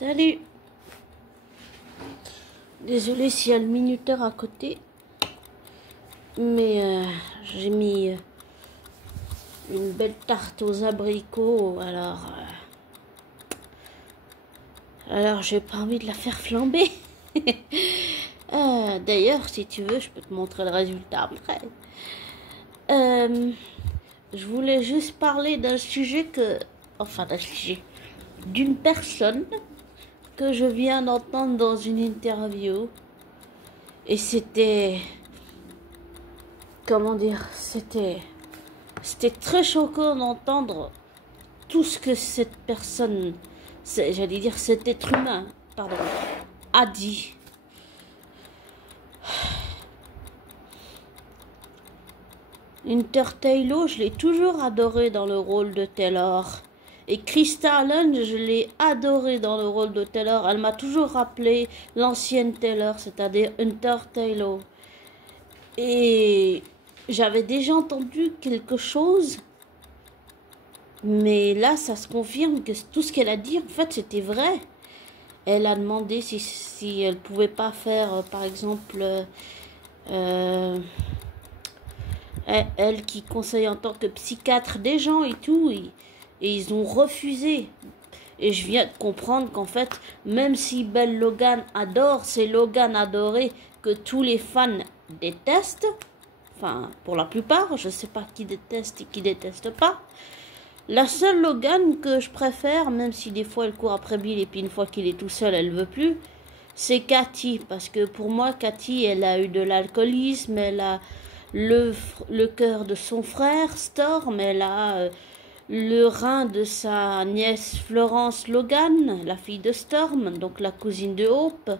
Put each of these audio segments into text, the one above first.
Salut. Désolée s'il y a le minuteur à côté. Mais j'ai mis une belle tarte aux abricots. Alors j'ai pas envie de la faire flamber. D'ailleurs, si tu veux, je peux te montrer le résultat après. Je voulais juste parler d'un sujet d'une personne que je viens d'entendre dans une interview. Et c'était, comment dire, c'était très choquant d'entendre tout ce que cette personne, j'allais dire cet être humain, pardon, a dit. Taylor, je l'ai toujours adoré dans le rôle de Taylor. Et Krista Allen, je l'ai adorée dans le rôle de Taylor. Elle m'a toujours rappelé l'ancienne Taylor, c'est-à-dire Taylor. Et j'avais déjà entendu quelque chose, mais là, ça se confirme que tout ce qu'elle a dit, en fait, c'était vrai. Elle a demandé si elle pouvait pas faire, par exemple, elle qui conseille en tant que psychiatre des gens et tout, et ils ont refusé. Et je viens de comprendre qu'en fait, même si Belle Logan adore, c'est Logan adoré que tous les fans détestent. Enfin, pour la plupart, je sais pas qui déteste et qui déteste pas. La seule Logan que je préfère, même si des fois elle court après Bill et puis une fois qu'il est tout seul, elle veut plus, c'est Cathy. Parce que pour moi, Cathy, elle a eu de l'alcoolisme, elle a le cœur de son frère, Storm, elle a le rein de sa nièce Florence Logan, la fille de Storm, donc la cousine de Hope.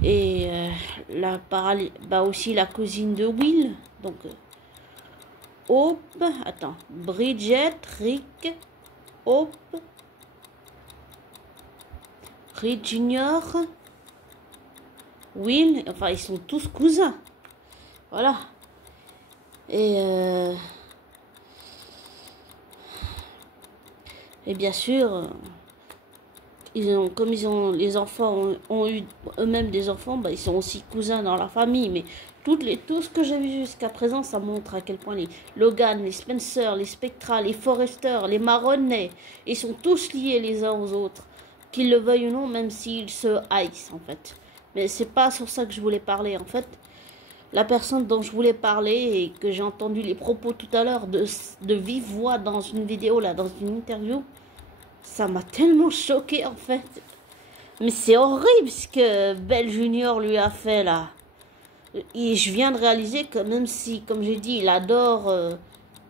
Et aussi la cousine de Will, donc Hope, Bridget, Rick, Hope, Rick Junior, Will, enfin ils sont tous cousins, voilà. Et bien sûr, les enfants ont eu eux-mêmes des enfants, ils sont aussi cousins dans la famille. Mais tout ce que j'ai vu jusqu'à présent, ça montre à quel point les Logan, les Spencer, les Spectra, les Forrester, les Maroney, ils sont tous liés les uns aux autres, qu'ils le veuillent ou non, même s'ils se haïssent en fait. Mais c'est pas sur ça que je voulais parler en fait. La personne dont je voulais parler et que j'ai entendu les propos tout à l'heure de vive voix dans une vidéo, là, dans une interview, ça m'a tellement choqué en fait. Mais c'est horrible ce que Belle Junior lui a fait là. Et je viens de réaliser que même si, comme j'ai dit, il adore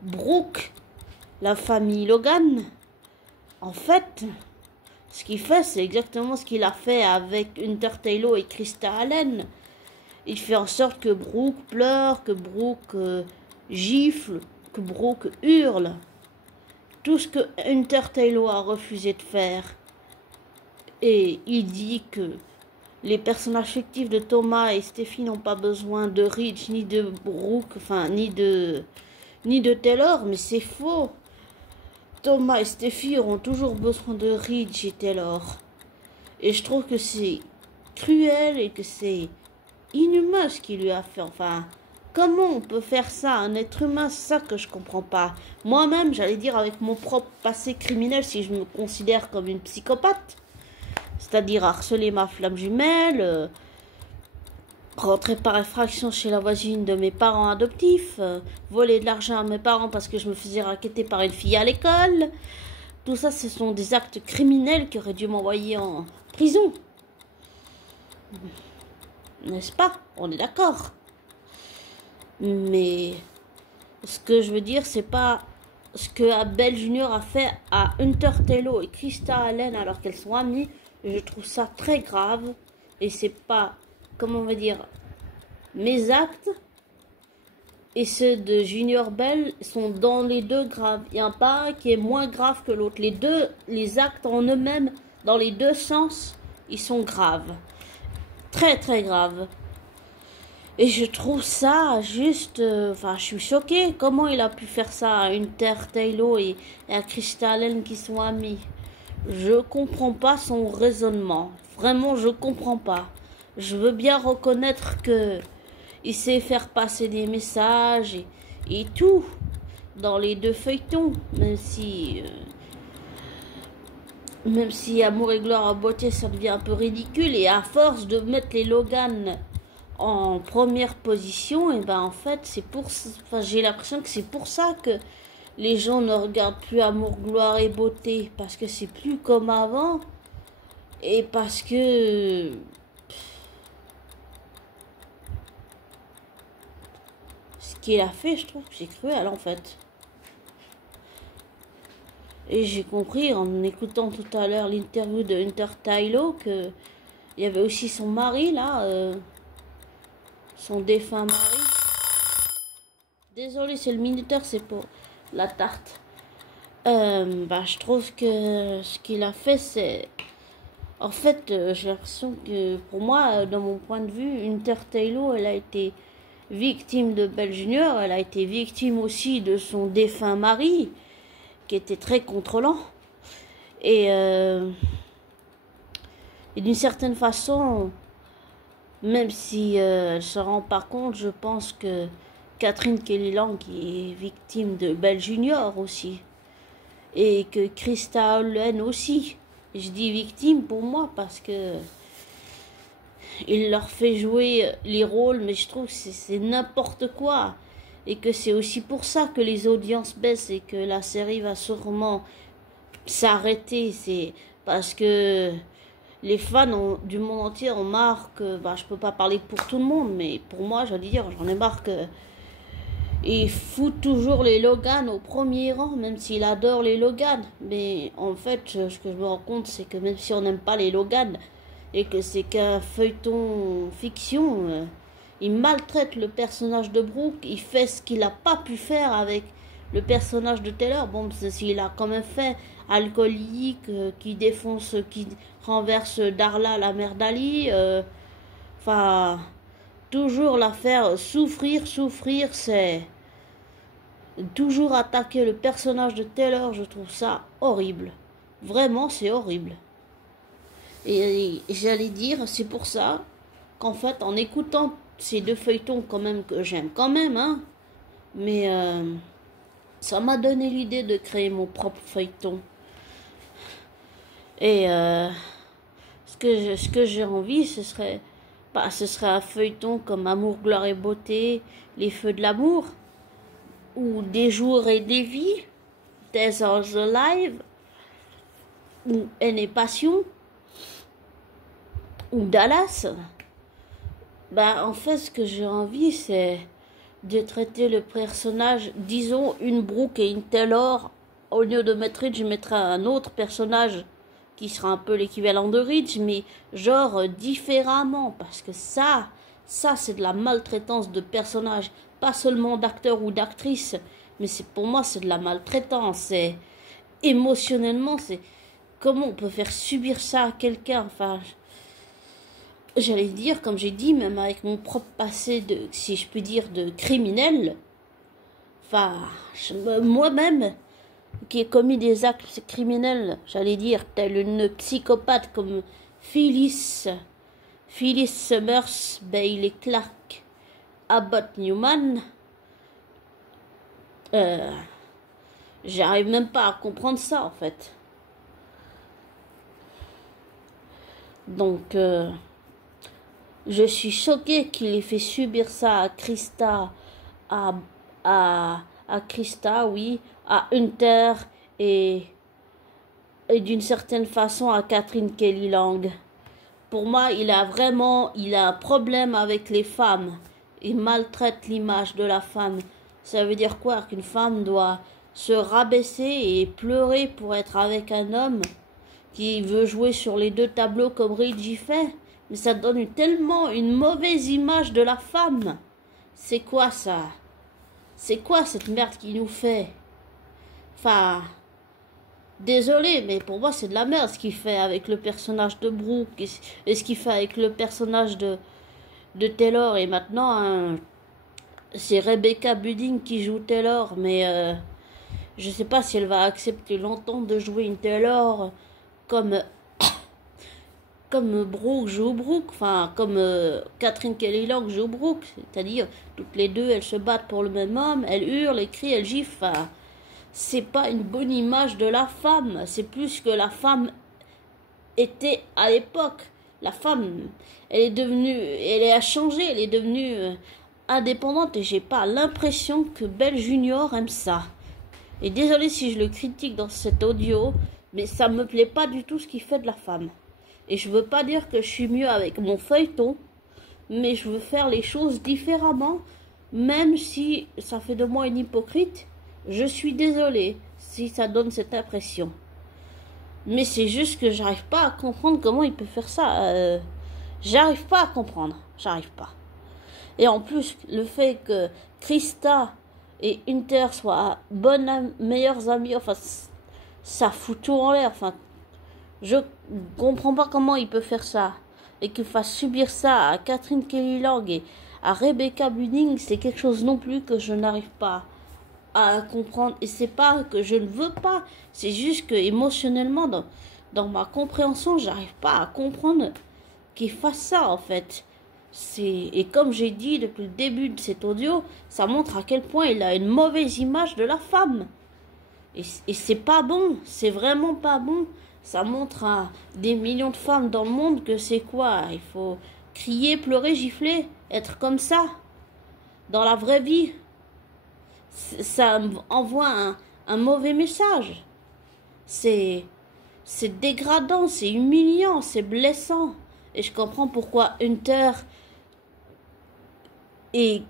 Brooke, la famille Logan, en fait, ce qu'il fait, c'est exactement ce qu'il a fait avec Taylor et Krista Allen. Il fait en sorte que Brooke pleure, que Brooke gifle, que Brooke hurle. Tout ce que Taylor a refusé de faire. Et il dit que les personnages fictifs de Thomas et Steffi n'ont pas besoin de Ridge, ni de Brooke, enfin, ni de Taylor, mais c'est faux. Thomas et Steffi auront toujours besoin de Ridge et Taylor. Et je trouve que c'est cruel et que c'est inhumain ce qu'il lui a fait. Enfin, comment on peut faire ça à un être humain? C'est ça que je comprends pas. Moi-même, j'allais dire avec mon propre passé criminel, si je me considère comme une psychopathe, c'est-à-dire harceler ma flamme jumelle, rentrer par effraction chez la voisine de mes parents adoptifs, voler de l'argent à mes parents parce que je me faisais racketter par une fille à l'école. Tout ça, ce sont des actes criminels qui auraient dû m'envoyer en prison. N'est-ce pas? On est d'accord. Mais ce que je veux dire, c'est pas ce que Abel Junior a fait à Taylor et Krista Allen alors qu'elles sont amies. Je trouve ça très grave. Et c'est pas, comment on va dire, mes actes et ceux de Junior Bell sont dans les deux graves. Il n'y en a pas un qui est moins grave que l'autre. Les actes en eux-mêmes, dans les deux sens, ils sont graves. Très très grave. Et je trouve ça juste... je suis choquée. Comment il a pu faire ça à Taylor et à Krista Allen qui sont amis? Je comprends pas son raisonnement. Vraiment, je comprends pas. Je veux bien reconnaître que il sait faire passer des messages et tout dans les deux feuilletons, même si Amour et gloire à beauté ça devient un peu ridicule et à force de mettre les Logan en première position, et ben en fait j'ai l'impression que c'est pour ça que les gens ne regardent plus Amour, gloire et beauté, parce que c'est plus comme avant et parce que ce qu'il a fait, je trouve que c'est cruel en fait. Et j'ai compris en écoutant tout à l'heure l'interview de Hunter Tylo que il y avait aussi son mari là, son défunt mari. Désolé, c'est le minuteur, c'est pour la tarte. Je trouve que ce qu'il a fait, c'est... En fait, j'ai l'impression que, pour moi, dans mon point de vue, Hunter Taylor, elle a été victime de Bell Junior, elle a été victime aussi de son défunt mari, qui était très contrôlant. Et, et d'une certaine façon, même si elle se rend pas compte, je pense que Catherine Kelly Lang est victime de Bell Junior aussi. Et que Krista Hollen aussi. Je dis victime pour moi parce que il leur fait jouer les rôles, mais je trouve que c'est n'importe quoi. Et que c'est aussi pour ça que les audiences baissent et que la série va sûrement s'arrêter. C'est parce que les fans du monde entier en marre que, je peux pas parler pour tout le monde, mais pour moi, j'allais dire, j'en ai marre que il fout toujours les Logan au premier rang, même s'il adore les Logan. Mais en fait, ce que je me rends compte, c'est que même si on n'aime pas les Logan, et que c'est qu'un feuilleton fiction, il maltraite le personnage de Brooke, il fait ce qu'il n'a pas pu faire avec le personnage de Taylor. Bon, s'il a quand même fait alcoolique, qui défonce, qui renverse Darla, la mère d'Ali, toujours la faire souffrir, c'est... Toujours attaquer le personnage de Taylor, je trouve ça horrible. Vraiment, c'est horrible. Et j'allais dire, c'est pour ça qu'en fait, en écoutant ces deux feuilletons quand même que j'aime quand même, hein, mais ça m'a donné l'idée de créer mon propre feuilleton. Et ce que j'ai envie, ce serait un feuilleton comme Amour, gloire et beauté, Les feux de l'amour, ou Des jours et des vies, Days of the Life, ou Haine et passion, ou Dallas. En fait, ce que j'ai envie, c'est de traiter le personnage, disons une Brooke et une Taylor. Au lieu de mettre Ridge, je mettrai un autre personnage qui sera un peu l'équivalent de Ridge, mais genre différemment, parce que ça c'est de la maltraitance de personnage, pas seulement d'acteurs ou d'actrices, mais pour moi c'est de la maltraitance. C'est émotionnellement, c'est comment on peut faire subir ça à quelqu'un. Enfin, j'allais dire, comme j'ai dit, même avec mon propre passé de, si je puis dire, de criminel. Moi-même, qui ai commis des actes criminels, j'allais dire, telle une psychopathe comme Phyllis Summers, Bailey Clark, Abbott Newman, j'arrive même pas à comprendre ça en fait. Donc, je suis choquée qu'il ait fait subir ça à Krista, à Krista, oui, à Hunter et d'une certaine façon à Catherine Kelly Lang. Pour moi, il a un problème avec les femmes. Il maltraite l'image de la femme. Ça veut dire quoi? Qu'une femme doit se rabaisser et pleurer pour être avec un homme qui veut jouer sur les deux tableaux comme Reggie fait? Mais ça donne tellement une mauvaise image de la femme. C'est quoi ça? C'est quoi cette merde qu'il nous fait? Désolé, mais pour moi c'est de la merde ce qu'il fait avec le personnage de Brooke et ce qu'il fait avec le personnage de Taylor. Et maintenant, c'est Rebecca Budding qui joue Taylor, mais je sais pas si elle va accepter longtemps de jouer une Taylor comme Brooke joue Brooke, enfin comme Catherine Kelly Long joue Brooke, c'est-à-dire toutes les deux elles se battent pour le même homme, elles hurlent, elles crient, elles giflent, enfin, c'est pas une bonne image de la femme, c'est plus que la femme était à l'époque. La femme, elle a changé, elle est devenue indépendante et j'ai pas l'impression que Belle Junior aime ça. Et désolé si je le critique dans cet audio, mais ça me plaît pas du tout ce qu'il fait de la femme. Et je veux pas dire que je suis mieux avec mon feuilleton, mais je veux faire les choses différemment, même si ça fait de moi une hypocrite. Je suis désolée si ça donne cette impression. Mais c'est juste que j'arrive pas à comprendre comment il peut faire ça. J'arrive pas à comprendre. J'arrive pas. Et en plus, le fait que Krista et Hunter soient meilleures amies, enfin, ça fout tout en l'air. Enfin, je comprends pas comment il peut faire ça. Et qu'il fasse subir ça à Catherine Kelly Lang et à Rebecca Budig, c'est quelque chose non plus que je n'arrive pas à comprendre. Et c'est pas que je ne veux pas, c'est juste que émotionnellement, dans ma compréhension, j'arrive pas à comprendre qu'il fasse ça en fait. Et comme j'ai dit depuis le début de cet audio, ça montre à quel point il a une mauvaise image de la femme. Et c'est pas bon, c'est vraiment pas bon. Ça montre à des millions de femmes dans le monde que c'est quoi. Il faut crier, pleurer, gifler, être comme ça. Dans la vraie vie, ça envoie un mauvais message. C'est dégradant, c'est humiliant, c'est blessant. Et je comprends pourquoi Hunter est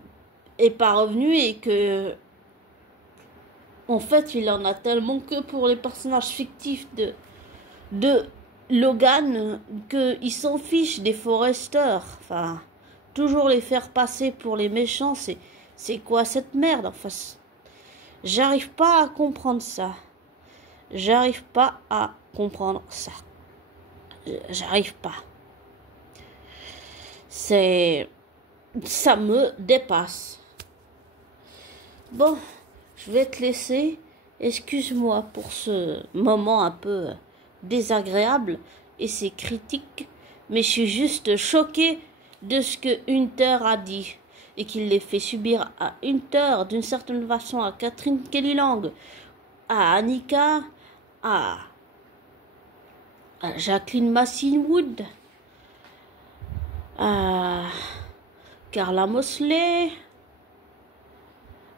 pas revenu et que en fait il en a tellement que pour les personnages fictifs de Logan qu'il s'en fiche des Forrester. Enfin, toujours les faire passer pour les méchants, c'est quoi cette merde? Enfin, j'arrive pas à comprendre ça. J'arrive pas à comprendre ça. J'arrive pas. Ça me dépasse. Bon, je vais te laisser. Excuse-moi pour ce moment un peu désagréable et ces critiques, mais je suis juste choquée de ce que Hunter a dit et qu'il les fait subir à Hunter, d'une certaine façon à Catherine Kelly Lang, à Annika, à Jacqueline Massinwood, à Carla Mosley,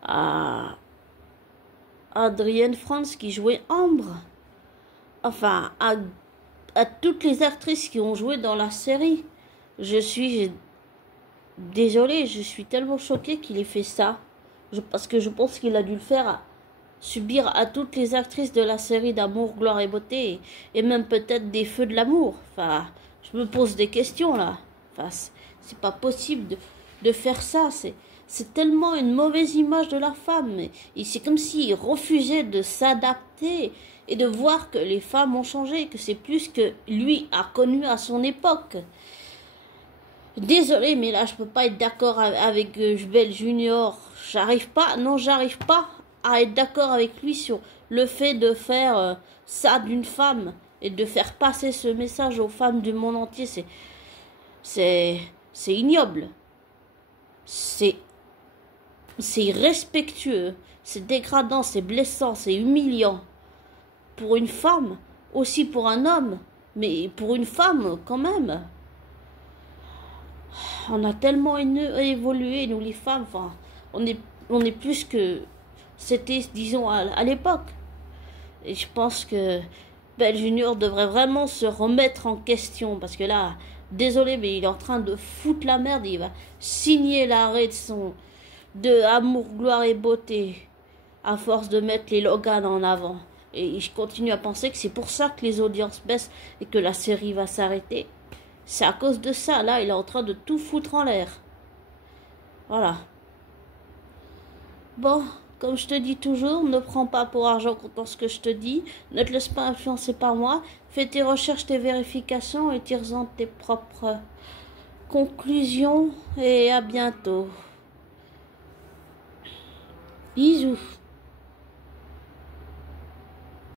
à Adrienne France qui jouait Ambre, enfin à toutes les actrices qui ont joué dans la série. Je suis désolée, je suis tellement choquée qu'il ait fait ça. Parce que je pense qu'il a dû le faire subir à toutes les actrices de la série d'Amour, Gloire et Beauté, et même peut-être des Feux de l'amour. Enfin, je me pose des questions là. Enfin, c'est pas possible de faire ça. C'est tellement une mauvaise image de la femme. Et c'est comme s'il refusait de s'adapter et de voir que les femmes ont changé, que c'est plus que lui a connu à son époque. Désolé, mais là, je peux pas être d'accord avec Belle Junior. J'arrive pas à être d'accord avec lui sur le fait de faire ça d'une femme et de faire passer ce message aux femmes du monde entier. C'est ignoble. C'est irrespectueux. C'est dégradant, c'est blessant, c'est humiliant. Pour une femme, aussi pour un homme, mais pour une femme quand même. On a tellement évolué, nous les femmes, enfin, on est plus que c'était, disons, à l'époque. Et je pense que Belle Junior devrait vraiment se remettre en question, parce que là, désolé, mais il est en train de foutre la merde, il va signer l'arrêt de Amour, Gloire et Beauté, à force de mettre les Logan en avant. Et je continue à penser que c'est pour ça que les audiences baissent et que la série va s'arrêter. C'est à cause de ça, là, il est en train de tout foutre en l'air. Voilà. Bon, comme je te dis toujours, ne prends pas pour argent comptant ce que je te dis. Ne te laisse pas influencer par moi. Fais tes recherches, tes vérifications et tire-en tes propres conclusions. Et à bientôt. Bisous.